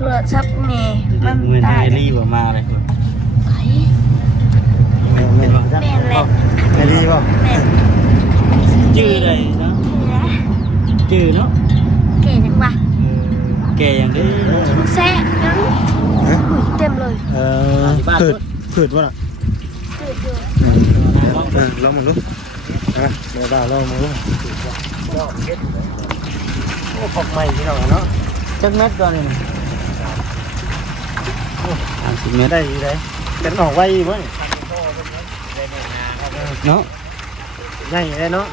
โทรศัพท์แม่มัน เงิน ตาย ไอรี่บ่มาเลย ไอ้ แม่ แม่นแหละ แม่ดีป่ะ แม่น จื้อเลยเนาะ เนื้อ จื้อเนาะ เก๋จังวะ แกอย่างนี้ แซ่ยังอุ้ยเต็มเลย ผืดป่ะล่ะ เกิดอยู่ ลองมึงดูเดี๋ยวด่าลองมึงดูโอ้ขอบใหม่ที่เราเนาะ จักเม็ดก่อนนี่30 เมตร ได้อยู่ได้กันออกไว้บ่เนาะใหญ่เลยเนาะ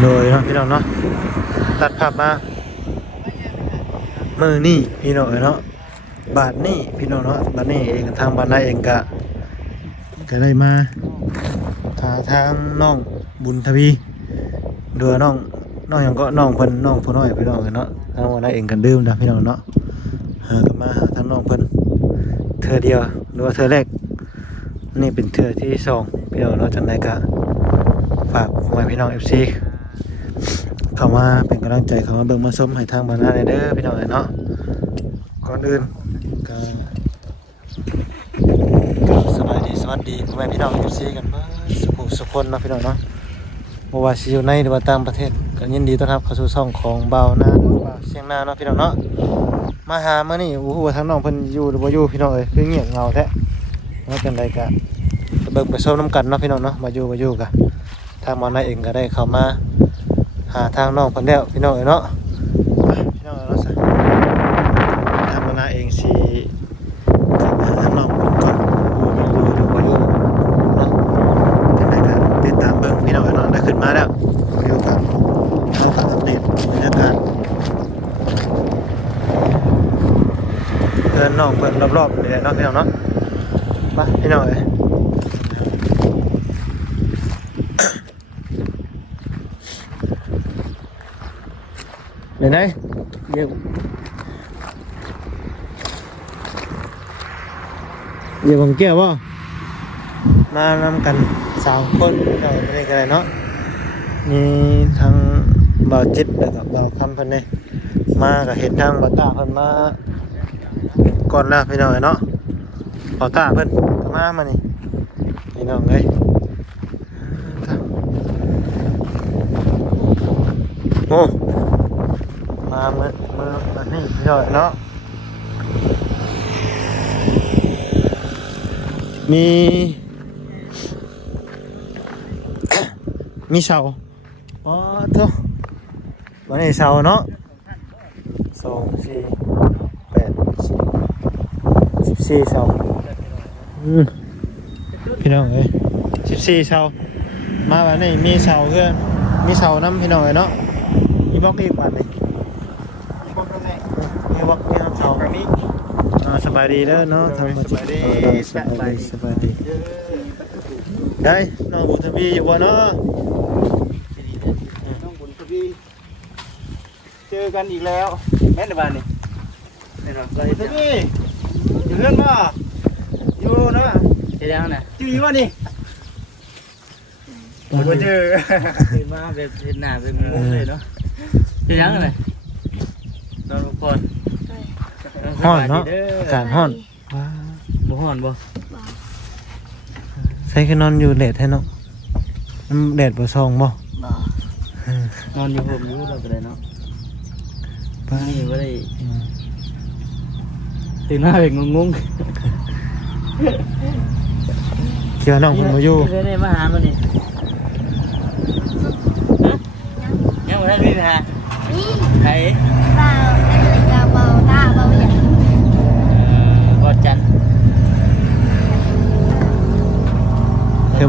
เลยเนาะพี่น้องเนาะตัดภาพมามือนี่พี่น้องเนาะบาทนี่พี่น้องเนาะบาทนี่เองทางบ้านนายเองก็ได้มาทางน้องบุญทวีเดือน้องอย่างก็น้องเพิ่นน้องผู้น้อยพี่น้องเนาะทางบ้านนายเองกันดื่มนะพี่น้องเนาะก็มาหาทางน้องเพิ่นเธอเดียวหรือว่าเธอแรกนี่เป็นเธอที่สองพี่น้องเนาะจังไดก็ฝากไว้พี่น้อง FCเข้ามาเป็นกำลังใจเข้ามาเบิ่งมาชมให้ทางบ้านนาเด้อพี่น้องเนาะก่อนอื่นก็สบายดีสวัสดีพ่อแม่พี่น้อง FC กันเบิดสุขคนเนาะพี่น้องเนาะบ่ว่าสิอยู่ในหรือว่าต่างประเทศก็ยินดีต้อนรับเข้าสู่ช่องของบ่าวนาบ่าวเสียงนาเนาะพี่น้องเนาะมาหามื้อนี้โอ้โหทางน้องเพิ่นอยู่หรือบ่อยู่พี่น้องเอ้ยคือเงียบเหงาแท้เนาะจังไดก็ไปเบิ่งไปชมนํกันเนาะพี่น้องเนาะมาอยู่ก็ทางบ้านนาเองก็ได้เข้ามาหาทางน้องเพิ่นแล้วพี่น้องเนาะพี่น้องเนาะทางบ้านนาเองสิกลับมาหาน้องเพิ่นก่อนอยู่หรือบ่อยู่เนาะจังไดก็ติดตามเบิ่งพี่น้องเนาะได้ขึ้นมาแล้วบ่อยู่กับอัปเดตบรรยากาศเดินน้องเพิ่นรอบๆนี่แหละเนาะพี่น้องเนาะไปพี่น้องเอ้ยเดี๋ยวนะเดี๋ยวผมแก้วว่ามานำกัน3 คนเราไม่ได้กันเลยเนาะมีทั้งบ่าวจิตแล้วก็บ่าวคำเพิ่นนี่มาก็เห็นทางบ่าวตาเพิ่นมาก่อนแล้วพี่น้องเนาะบ่าวตาเพิ่นก็มานี่พี่น้องเอ้ยโอ้มาเมื่อนี่พี่น้องเนาะมีเสาอ๋อเท่าวันนี้เสาเนาะ2 4 8 14เสาพี่น้องเอ้ย14เสามาวันนี้มีเสาเพื่อนมีเสาน้ำพี่น้องเอ้ยเนาะมีบล็อกอีกวันนี้มีบล็อกมีน้ำเสาแบบนี้สบายดีเด้อเนาะทำมาสบายดีสบายดีได้น้องบุญทวีอยู่บ่เนาะน้องบุญทวีเจอกันอีกแล้วแม่นบ้านนี่นี่เนาะบุญทวีอยู่เรื่องบ่อยู่เนาะเฮ็ดยังน่ะอยู่บ่นี่บ่เจอขึ้นมาแบบเห็นหน้าเป็นงงเลยเนาะเฮ็ดยังน่ะนอนพักผ่อน ฮ้อนเนาะอากาศฮ้อนบ่ฮ้อนบ่ ใส่คือนอนอยู่แดดแท้เนาะแดดบ่ส่องบ่ บ่ นอนอยู่ผมอยู่เราก็ได้เนาะนี่บ่ได้ตื่นมาเป็นงงเกี่ยวน้องเพิ่นบ่อยู่เพิ่นได้มาหามื้อนี้ยังบ่ทันมีหา นี่ ไผ เบาได้เลยกาเบาตาเบาอย่าง บ่จัน คือ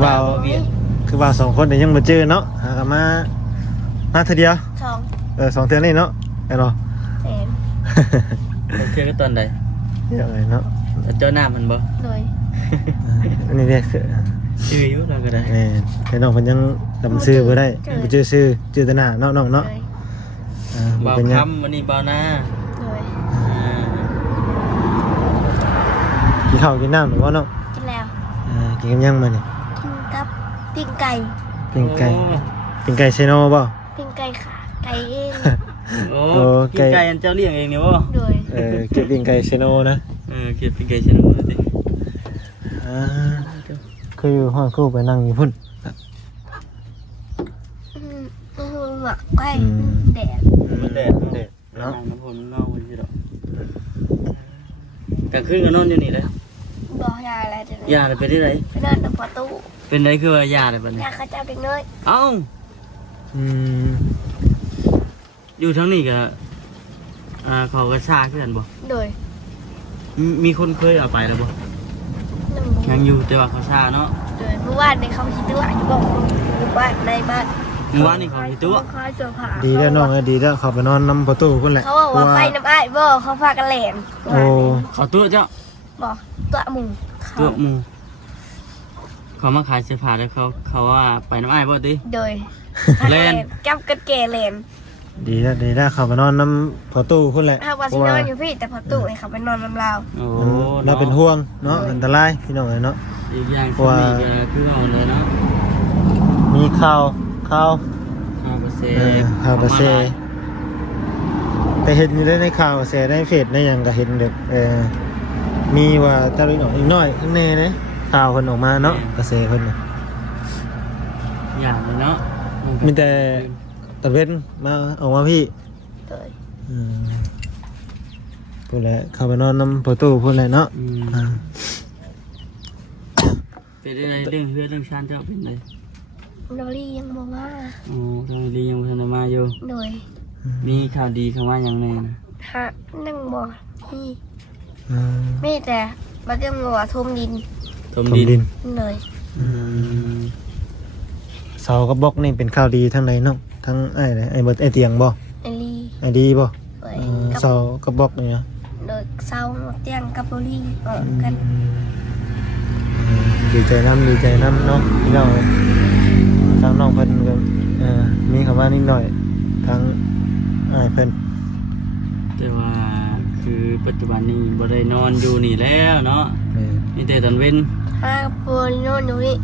ว่า2 คนแต่ยังบ่เจอเนาะหากันมาเทื่อเดียว 2 2 เทื่อนี่เนาะไอ้เนาะ แสน ผมเจอกันตอนใด เยอะเลยเนาะ เจ้าหน้ามันบ่ โดย อันนี้เด้อ ชื่ออยู่เราก็ได้ ไอ้น้องเพิ่นยังจำชื่อบ่ได้บ่ชื่อแต่หน้าเนาะน้องเนาะ โดย บ่ เบา เป็นหยัง คำวันนี้เบาหน้า โดย กินข้าวกินน้ำหรือว่าเนาะ กินแล้ว กินกับหยังมาเนี่ย กินกับปิ้งไก่ ปิ้งไก่ปิ้งไก่เซโนบ่ ปิ้งไก่ขาไก่เอง โอ้ โอ้ กินไก่อันเจ้าเลี้ยงเองเนี่ยบ่ โดย เก็บปิ้งไก่เซโนนะ เก็บเป็นไก่ชนะดิ คืออยู่ห้องคู่ไปนั่งอยู่พุ่น หมักไก่แดด มันแดด เด็ด เนาะ เนาะ น้ำฝนนอกวันที่ดอกกลางคืนก็นอนอยู่นี่เลย บอกยาอะไรจะ ยาไปที่ไหน ไปนอนในประตู เป็นไรคือว่ายาอะไรแบบนี้ ยาข้าเจ้าเด็กน้อย เอ้า อืม อยู่ทั้งนี้ก็เขาก็ซ่าขึ้นบ่ โดย มีคนเคยเอาไปแล้วบ่ หนึ่ง ยังอยู่แต่ว่าเขาซ่าเนาะ โดยเมื่อวานในเขาคิดตัวอยู่บอกอยู่บ้านในบ้าน เมื่อวานนี่เขามีตัว เขาเสื้อผ้า ดีแล้วน้องดีแล้วเขาไปนอนน้ำประตูพุ่นแหละ เขาบอกว่าไปน้ำอ้ายบ่เขาพากันแหลม โอ้ เขาตัวเจ้า บอกตัวหมูเขา ตัวหมูเขามาขายเสื้อผ้าแล้วเขาว่าไปน้ำอ้ายบ่ติ โดย แลน จับกันแก่แหลม ดีแล้วเขาไปนอนน้ำประตูพุ่นแหละ ถ้าว่าสินอนอยู่พี่แต่พอตู่ให้เขาไปนอนน้ำลาว โอ้ เราเป็นห่วงเนาะอันตรายพี่น้องเนาะ อีกอย่างช่วงนี้ก็คือเอาเลยเนาะ มีข่าว ข้าวกระเซ ข่าวเซแต่เห็นอยู่ในข่าวแชร์ในเฟซในหยังก็เห็นเด็กมีว่าตาลุยหน่อยอีกหน่อยข้างในนะข่าวคนออกมาเนาะกระแสคนน่ะ อย่างเลยเนาะ มีแต่ตะเวนมาออกมาพี่ โดย พูดแหละเข้าไปนอนน้ำประตูพูดแหละเนาะ เป็นอะไรเรื่องชาญเจ้าเป็นไร โดรี่ยังบอกว่า โอ้ทางดียังพัฒนามาอยู่ โดย มีข่าวดีคำว่าอย่างไรนะ ฮะนั่งบอกพี่ไม่แต่มาเรื่องว่าทมดิน ถม ถม ดิ ดิ น น เลย เสากับบล็อกนี่เป็นข่าวดีทั้งไหนเนาะทั้งไอ้เบิดไอ้เตียงบ่ ไอรี ไอ้ดีบ่ เอ้ย เสากับบล็อกนี่เนาะ โดยเศร้าเตียงกับโรลี่กัน ดีใจน้ำเนาะพี่น้องเลยทางน้องเพิ่นก็มีคำว่านิดหน่อยทั้งอ้ายเพิ่น แต่ว่าคือปัจจุบันนี้บ่ได้นอนอยู่นี่แล้วเนาะมีแต่ตอนเว้น ถ้าโปรโนนอยู่นี่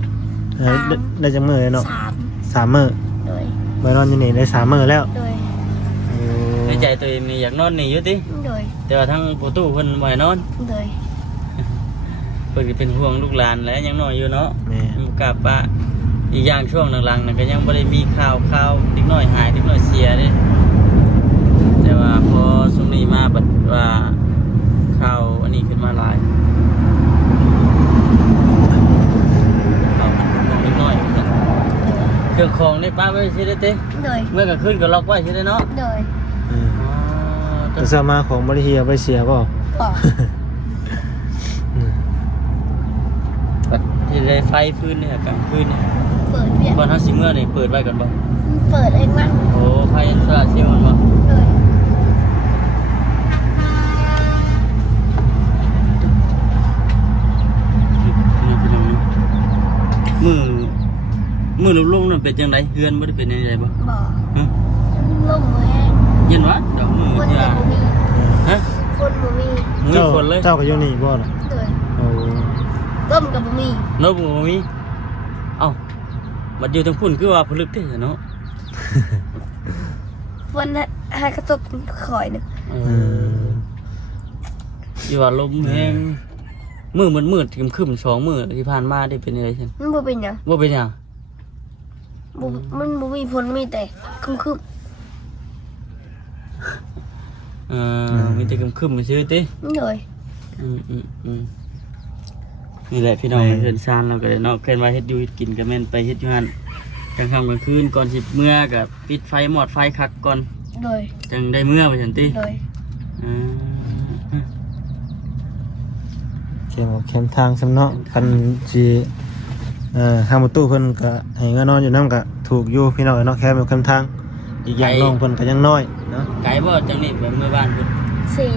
ได้จังมื้อเนาะ 3 3มื้อ โดย ไปนอนอยู่นี่ได้3มื้อแล้ว โดย ในใจตัวเองนี่อยากนอนนี่อยู่ติ โดย แต่ว่าทั้งประตูเพิ่นบ่ให้นอน โดย เพิ่นก็เป็นห่วงลูกหลานและยังน้อยอยู่เนาะ แม่ กลับปะอีกอย่างช่วงหลังๆนั่นก็ยังบ่ได้มีข่าวเด็กน้อยหายเด็กน้อยเสียเด้แต่ว่าพอช่วงนี้มาบัดว่าข่าวอันนี้ขึ้นมาหลายเอาของเด็กน้อยเครื่องของในป้าไว้ใช่ได้เต้ โดย เมื่อกลางคืนก็ล็อกไว้ใช่ได้เนาะ โดย จะสมาของบริเฮียไปเสียบ่ บอก บัดที่ได้ไฟฟื้นเนี่ยกลางคืนเนี่ย เปิดเวียน ก่อนเฮาสิเมื่อนี่เปิดไว้ก่อนบ่ เปิดเองมั้ง โอ้ไฟโซลาร์เซลล์มันบ่ โดย นี่พี่น้องนี่มือลงๆนั่นเป็นจังไดเฮือนบ่ได้เป็นจังไดบ่ บอก ฮะ ลมแห้ง เย็นวะดอกมือ คน ยา บ่มี ฮะ คนบ่มี มือฝนเลย เจ้าก็อยู่นี่บ่ล่ะ โดย โอ้ ลมกับบ่มี นบบ่มีเอ้าบัดอยู่ทางพุ่นคือว่าผลึกเด้เนาะ ฝนหากระตกข่อยนึง อยู่ว่าลมแห้งมือมืดๆครึมๆ2มื้อที่ผ่านมาได้เป็นจังไดซั่น มันบ่เป็นหยัง บ่เป็นหยัง มันบ่มีฝนมีแต่คึม มีแต่ครึมๆซื่อติ ๆโดย นี่แหละพี่น้องเฮือนซานเราก็ได้เนาะเพิ่นว่าเฮ็ดอยู่เฮ็ดกินก็แม่นไปเฮ็ดอยู่หั่นกลางค่ำกลางคืนก่อนสิเมื่อก็ปิดไฟหมอดไฟคักก่อน โดย จังได้เมื่อว่าซั่นติ โดย เข้มทางสำเนาะคันสิทางประตูเพิ่นก็ให้เงินนอนอยู่นำก็ถูกอยู่พี่น้องเนาะแค่เข้มทางอีกอย่างน้องเพิ่นก็ยังน้อยเนาะ ไกลบ่จังนี้ไปเมื่อบ้านพุ่น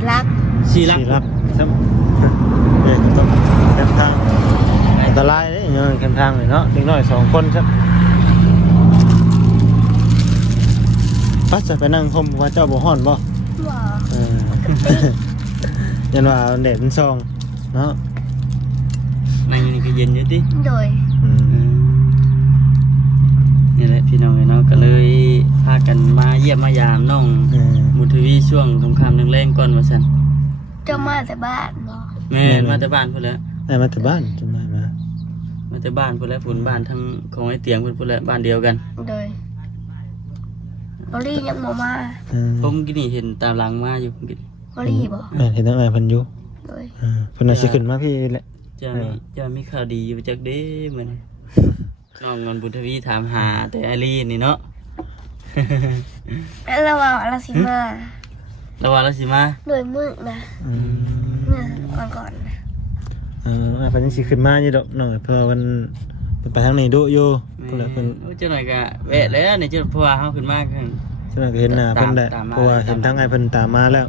4 ลัก 4ลัก สิรับซ้ำก็ต้องเข้มทางอันตรายเด้ยังเข้มทางเลยเนาะเด็กน้อย2คนครับ ปัสจะไปนั่งห่มว่าเจ้าบ่ฮ้อนบ่ บ่ เออ ยันว่าแดดมันส่องเนาะ นั่งอยู่นี่ก็เย็นอยู่ติ โดย อืม นี่แหละพี่น้องเนาะก็เลยพากันมาเยี่ยมมายามน้อง เออ มุทวีช่วงสงครามแรงๆก่อนว่าซั่น เจ้ามาแต่บ้านบ่ แม่มาแต่บ้านพุ่นแหล้ว ได้มาแต่บ้านจังได๋มา มาแต่บ้านพุ่นแหล้วพุ่นบ้านทั้งของไอ้เตียงพุ่นแหล้วบ้านเดียวกัน โดยบรี่ยังบ่มา เออ ผมกินนี่เห็นตามหลังมาอยู่กิน บรี่บ่ แม่นเห็นทั้งอ้ายเพิ่นอยู่ โดย เออเพิ่นน่าสิขึ้นมาพี่แหละ จะมีข่าวดีอยู่จักเด้เหมือนน้องนนบุญทวีถามหาแต่ไอรีนี่เนาะ แล้วว่าอะไรสิมา แล้วว่าแล้วสิมา โดยมึกนะ อืม เมื่อก่อนนะ อ้ายเพิ่นยังสิขึ้นมาอยู่ดอกน้อยเพราะว่ามันไปทางนี้ดุอยู่เพิ่นแหละเพิ่น เจ้าหน่อยก็แวะแล้วเนี่ยเจ้าเพราะว่าเฮาขึ้นมากัน ฉะนั้นก็เห็นหน้าเพิ่นได้ ตามมา เพราะว่าเห็นทั้งอ้ายเพิ่นตามมาแล้ว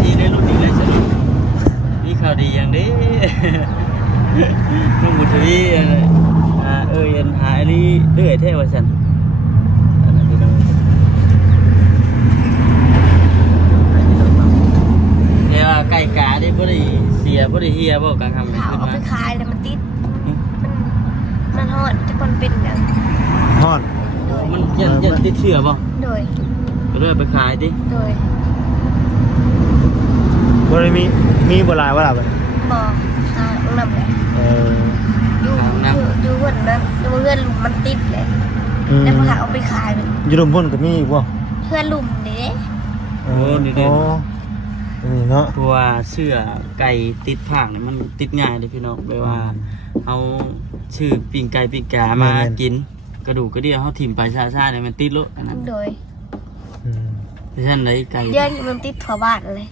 ซีได้รุ่นนี้เลยสิมีข่าวดีอย่างนี้ น้องบุญทวียันหาไอรีเรื่อยแท้ว่าซั่นอันนั้นพี่น้องเดี๋ยวไก่กาได้บ่ได้เสียบ่ได้เฮียบ่กลางค่ำกลาง เขา คืน เอา มา ไปขายแล้วมันติดมันฮอดจะมันเป็นอย่าง ฮอด โดย มันยันติดเชื้อบ่ โดย ก็เลยไปขายดิ โดย บ่ได้มีบ่หลายว่าล่ะบัด บอกขายนำเลย เออ อยู่เพื่อนนะอยู่เพื่อนลุมมันติดเลย อืม แล้วพอเอาไปขายมัน อยู่ลมพ่นก็มีอีกบ่ เพื่อนลุมเด้ โอ้นี่เนาะ เพราะว่าเสื้อไก่ติดผางนี่มันติดง่ายเลยพี่น้องแปลว่าเอาชื่อปิ้งไก่ปิ้งกามากินกระดูกกระเดี่ยวเฮาถิ่มไปซ่าๆเนี่ยมันติดโลอันนั้น โดย อืม เพราะฉะนั้นเลยไก่ เดือนนี้มันติดถั่วบ้านเลย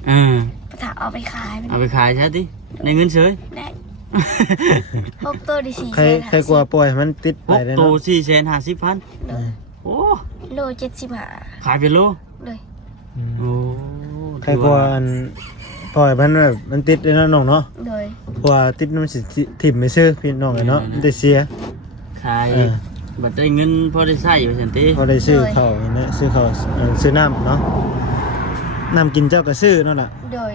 ถ้าเอาไปขายมัน เอาไปขายใช่ดิในเงินเฉย ได้พวกตัวดีสี่ ใครกลัวปล่อยให้มันติดไปได้ โต เนาะ 450,000 เลย โอ้ โล75 ขายเป็นโล เลย โอ้ ใครกลัวอันปล่อยมันแบบมันติดได้เนาะน้องเนาะ เลย เพราะว่าติดมันสิถิ่มไม่ซื้อพี่น้องเลยเนาะมันได้เสีย ขาย เออ บัดได้เงินพอได้ใช้อยู่ซั่นติ พอได้ซื้อข้าวนี่นะซื้อข้าวซื้อน้ำเนาะน้ำกินเจ้าก็ซื้อเนาะล่ะ โดย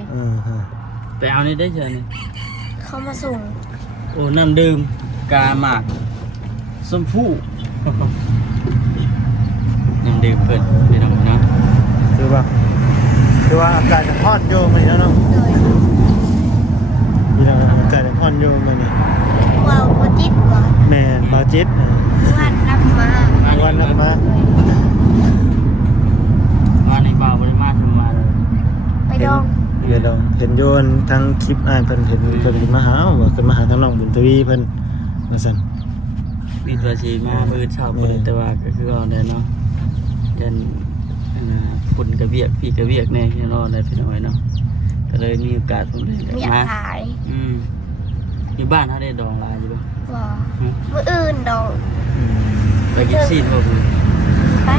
ฮะ ไปเอานี่ได้เฉยนี่ เขามาส่ง โอ้น้ำดื่มกาหมากส้มผู้ น้ำดื่มเพิ่นพี่น้องเนาะ คือว่าอากาศจะร้อนอยู่มื้อนี้เนาะ โดย พี่น้องอากาศจะร้อนอยู่มื้อนี้ ว้าวมาจิตก่อน แม่นบ่าวจิต วันรับมา วันนั้นมา มาในบ่าวบริมาทำมาเลย ไปดอง เดี๋ยวเราเห็นโยนทั้งคลิปอ้ายเพิ่นเห็นเพิ่นมาหาว่าขึ้นมาหาทางน้องบุญทวีเพิ่นว่าซั่น มีตัวชีมามือชอบเปิดแต่ว่าก็คือเอาได้เนาะยันฝุ่นกระเบียกพี่กระเบียกแน่ที่รอได้พี่น้อยเนาะก็เลยมีโอกาสผมเลย มีอา มา ขาย มีบ้านเขาได้ดองลายอยู่ป่ะ ว่ามื้ออื่นดอง ไปกินซีนผม ไป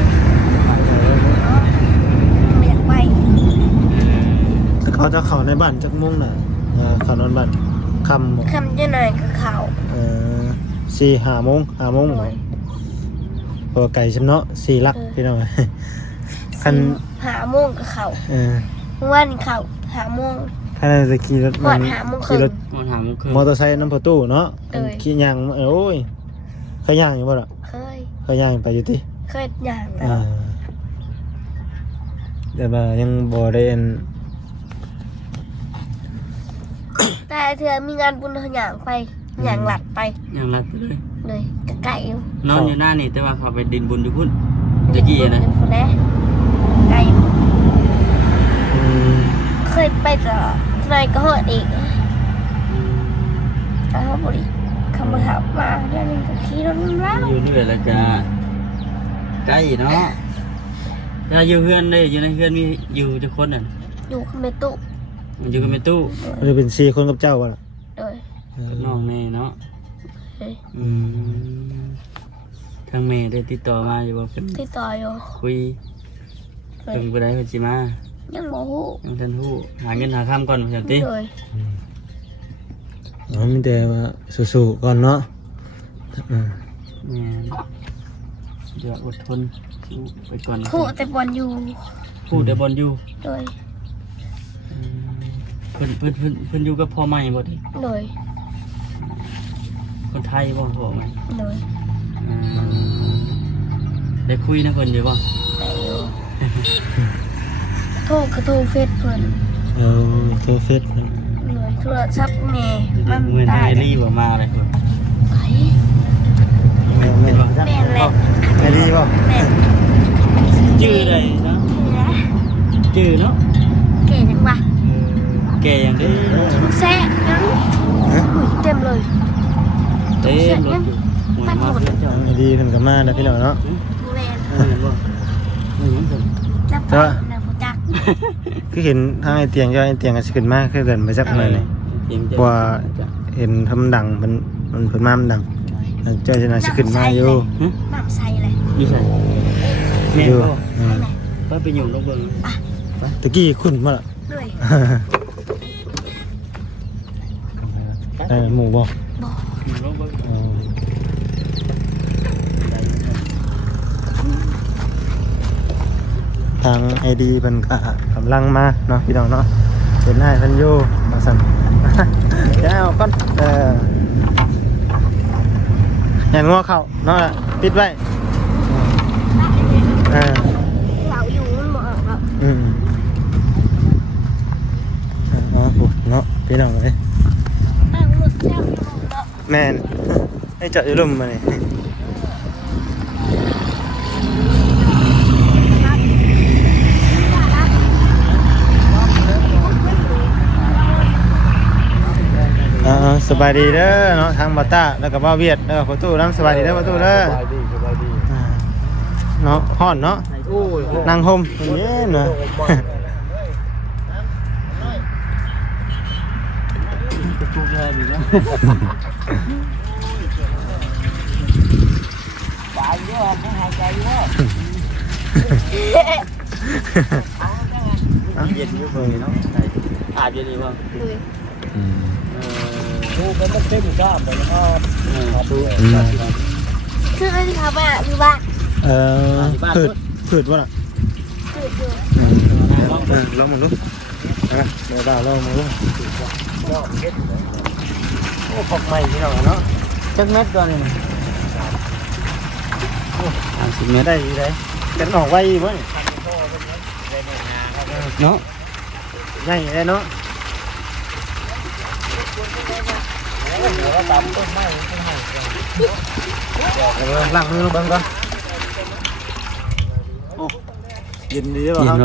ไม่อยากไป แต่เขาจะเข้าในบ้านจักโมงน่ะเข้านอนบ้านค่ำบ่ คำจะหน่อยกับเขา 4-5 โมง5 โมง โดย เพราะว่าไก่ฉันเนาะ4ลักพี่น้องคัน 5 โมงกับเขา เออ เมื่อวานเขา5 โมง คันนั้นจะขี่รถ หอด5 โมงค ขี่ รึ่ รง ถ มาถามมึงคือ มอเตอร์ไซค์น้ำประตูเนาะ เอ้ย ขี่ย่างโอ้ยเคยย่างอยู่บ่ล่ะ เคย เคยย่างไปอยู่ติ เคยอย่างนะ แต่ว่ายังบ่ได้อัน แต่เธอมีงานบุญเธออย่างไปอย่างหลัดไป ยังรักไปเลย เลยกะไก่อยู่ นอนอยู่หน้านี่แต่ว่าเขาไปดินบุญอยู่พุ่นตะกี้นะ คนแรกไก่อยู่ อืม เคยไปต่อในก็หอดอีกแล้วบริคำถามมาแล้วนี่ก็ขี่รถแล้ว อยู่นี่แล้วก็ใกล้เนาะถ้าอยู่เพื่อนได้อยู่ในเพื่อนมีอยู่จะคนน่ะ อยู่ข้างในตู้ มันอยู่กับแม่ตู้ มันจะเป็น4คนกับเจ้าบ่ล่ะ โดย กับน้องแน่เนาะ เฮ้ย ทางแม่ได้ติดต่อมาอยู่บ่เพิ่น ที่ต่ออยู่ คุย เล เพิ่ ย นบ่ได้เพิ่นสิมา ยังโมโห ยังทันฮู้หาเงินหาค่ำก่อนว่าซั่นติ เลย มีแต่ว่าสู้ๆก่อนเนาะ เดี๋ยวอดทนไปก่อน คู่แต่บอลอยู่ พูดเดี๋ยวบอลอยู่ โดย เพิ่นอยู่กับพ่อใหม่บ่ดิ โดย คนไทยบ่พ่อใหม่ โดย ได้คุยนะเพิ่นอยู่บ่ แต่อยู่โทรกระโทรเฟซเพิ่น เธอเฟซ โดยโทรศัพท์แม่มัน เหมือน ตาย ไอรี่บ่มาเลย ไอ้ แม่ แม่นแหละ ไอดีป่ะ แม่น ชื่ออะไรนะ นี่นะ ชื่อเนาะ เก๋จังวะ แกอย่างนี้ แซ่ยังอุ้ยเต็มเลย เต็มรถอยู่หวยมาเพื่อนเจ้า ไอดีเพิ่นก็มาแล้วพี่น้องเนาะ แม่น บ่ไม่ยังเพิ่น แล้วไปนะพ่อจัก คือเห็นทางไอเตียงก็ไอเตียงก็สิขึ้นมาคือเกินไปจักหน่อยนี่ ว่าเห็นทำดังมันเพิ่นมามันดังเจ้าชนะสิขึ้นมาอยู่ น้ำใสเลย อยู่ไสแม่ อยู่ บ่ อืม ว่าไปอยู่ลงเบิ่ง ตะกี้คุ้นมาละ ด้วย หมู่บ่ บอก อยู่ลงเบิ่ง อ๋อทางไอดีเพิ่นก็กำลังมาเนาะพี่น้องเนาะเห็นหน้าเพิ่นอยู่มาสั่น เดี๋ยวเอาก่อนเห็นงัวเข้าเนาะปิดไว้เออ เราอยู่มันบอกแบบ อ๋อปุ๊เนาะพี่น้องเอ้ย อ้าวรถแซ่บอยู่แบบ แม่นให้เจาะอยู่ลุ่มมานี่สบายดีเด้อเนาะทางบัตตาแล้วก็บ่าวเวียดแล้วก็ประตูน้ำสบายดีเด้อประตูเด้อเนาะฮ้อนเนาะนั่งห่มเย็นเนาะ จะจูบได้ดีเนาะตายเยอะไม่หายใจเยอะเย็นอยู่เบิ่งเนาะอาบเย็นดีบ่ เลย ดูกันมันเต็มชอบเลยนะครับดู คืออะไรที่เขาบ้าอยู่บ้าน ผืดวะล่ะ คืออยู่ ลองมึงดูเดี๋ยวลองมึงดู โอ้ขอบใหม่ที่เราเนาะจักเม็ดก่อนนี่โอ้30 เมตรได้อยู่ได้ กันออกไว้บ่นี่ เนาะ ใหญ่เลยเนาะ เดี๋ยวเราตามต้นไม้ต้นไม้ ล้างมือลงเบิ่งก่อนโอ้เย็นดีป่ะครับ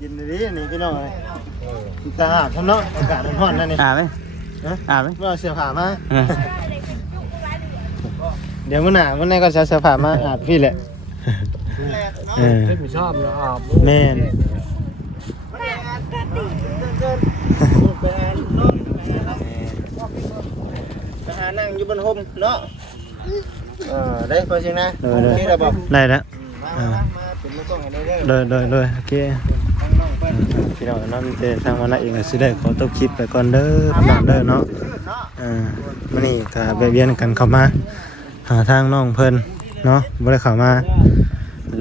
เย็นดีนี่พี่น้องเลยตาหากเนาะอากาศร้อนนั่นนี่ อาบไหมอาบไหม เมื่อเสื้อผ้ามาเดี๋ยวมื้อหน้ามื้อไหนก็จะเสื้อผ้ามาอาบพี่แหละไม่ชอบนะอาบ แม่นไปหานั่งอยู่บนห่มเนาะได้พอจริงนะนี่ระบบได้แล้วโดยโอเคพี่น้องน้องเจทางวันนั้นเองก็สิได้ขอตบคลิปไปก่อนเด้อพี่น้องเด้อเนาะมื้อนี้ก็แวะเวียนกันเข้ามาหาทางน้องเพิ่นเนาะบ่ได้เข้ามา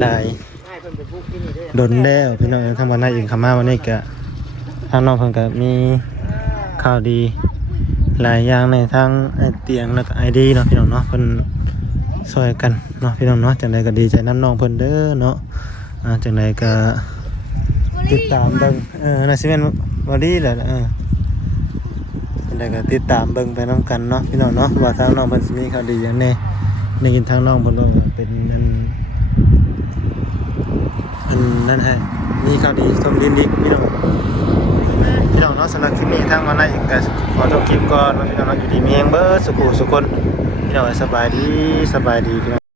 หลายดนแล้วพี่น้องทางวันนั้นเองเข้ามาวันนี้ก็ทางน้องเพิ่นก็มีข่าวดีหลายอย่างในทางไอเตียงแล้วก็ไอดีเนาะพี่น้องเนาะเพิ่นช่วยกันเนาะพี่น้องเนาะจังไดก็ดีใจนำน้องเพิ่นเด้อเนาะจังไดก็ติดตามเบิ่งน่าสิแม่นบ่ดีแหละจังไดก็ติดตามเบิ่งไปนำกันเนาะพี่น้องเนาะว่าทางน้องเพิ่นสิมีข่าวดีหยังแน่ได้ยินทางน้องเพิ่นว่าเป็นอันนั่นให้มีข่าวดีสมดินดีพี่น้องเนาะสำหรับคลิปนี้ทางมาในก็ขอจบคลิปก่อนว่าพี่น้องอยู่ดีมีแฮงเบิดสุขสุขคนพี่น้องสบายดีพี่น้อง